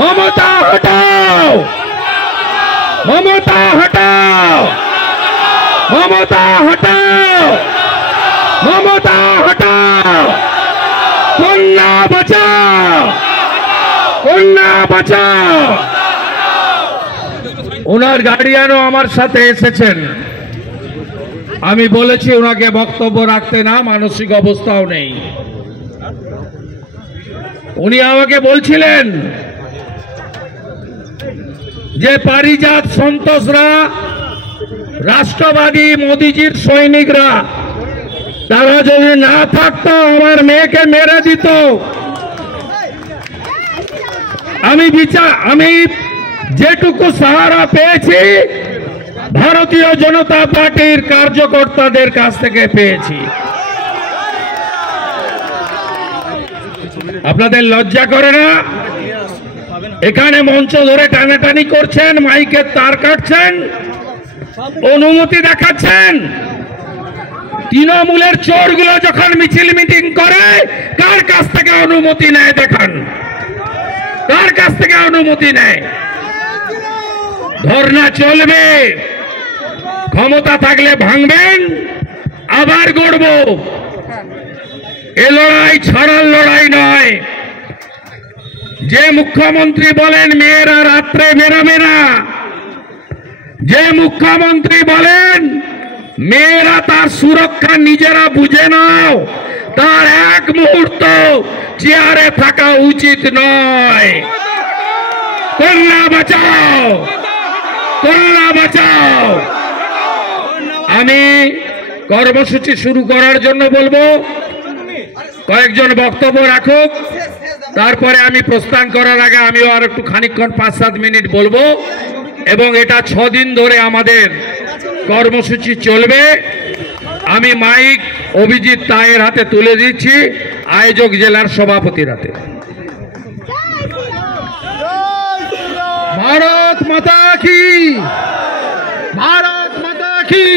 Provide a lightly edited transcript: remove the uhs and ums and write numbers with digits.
মমতা হটাও, মমতা হটাও, মমতা হটাও, মমতা হটাও, কন্যা বাঁচাও, কন্যা বাঁচাও। ওনার গার্ডিয়ানও আমার সাথে এসেছেন। আমি বলেছি ওনাকে বক্তব্য রাখতে না, মানসিক অবস্থাও নেই। উনি আমাকে বলছিলেন যে পারিজাত সন্তোষরা, রাষ্ট্রবাদী মোদিজির সৈনিকরা, তারা যদি না থাকতো আমার মেয়েকে মেরে দিত। আমি যেটুকু সাহারা পেয়েছি ভারতীয় জনতা পার্টির কার্যকর্তাদের কাছ থেকে পেয়েছি। আপনাদের লজ্জা করে না? এখানে মঞ্চ ধরে টানাটানি করছেন, মাইকের তার কাটছেন, অনুমতি দেখাচ্ছেন। তৃণমূলের চোরগুলো যখন মিছিল মিটিং করে কার কাছ থেকে অনুমতি নেয় দেখান, কার কাছ থেকে অনুমতি নেয়? ধর্ণা চলবে, ক্ষমতা থাকলে ভাঙবেন, আবার গড়ব। এ লড়াই ছড়ার লড়াই নয়। যে মুখ্যমন্ত্রী বলেন মেয়েরা রাত্রে বেরাবে না, যে মুখ্যমন্ত্রী বলেন মেয়েরা তার সুরক্ষা নিজেরা বুঝে নাও, তার এক মুহূর্ত চেয়ারে থাকা উচিত নয়। কন্যা বাঁচাও, কন্যা বাঁচাও। আমি কর্মসূচি শুরু করার জন্য বলবো, কয়েকজন বক্তব্য রাখুক, তারপরে আমি প্রস্থান করার আগে আমিও আর একটু খানিকক্ষণ 5-7 মিনিট বলবো। এবং এটা 6 দিন ধরে আমাদের কর্মসূচি চলবে। আমি মাইক অভিজিৎ তায়ের হাতে তুলে দিচ্ছি, আয়োজক জেলার সভাপতির হাতে। ভারত মাতা কি, ভারত মাতা কি।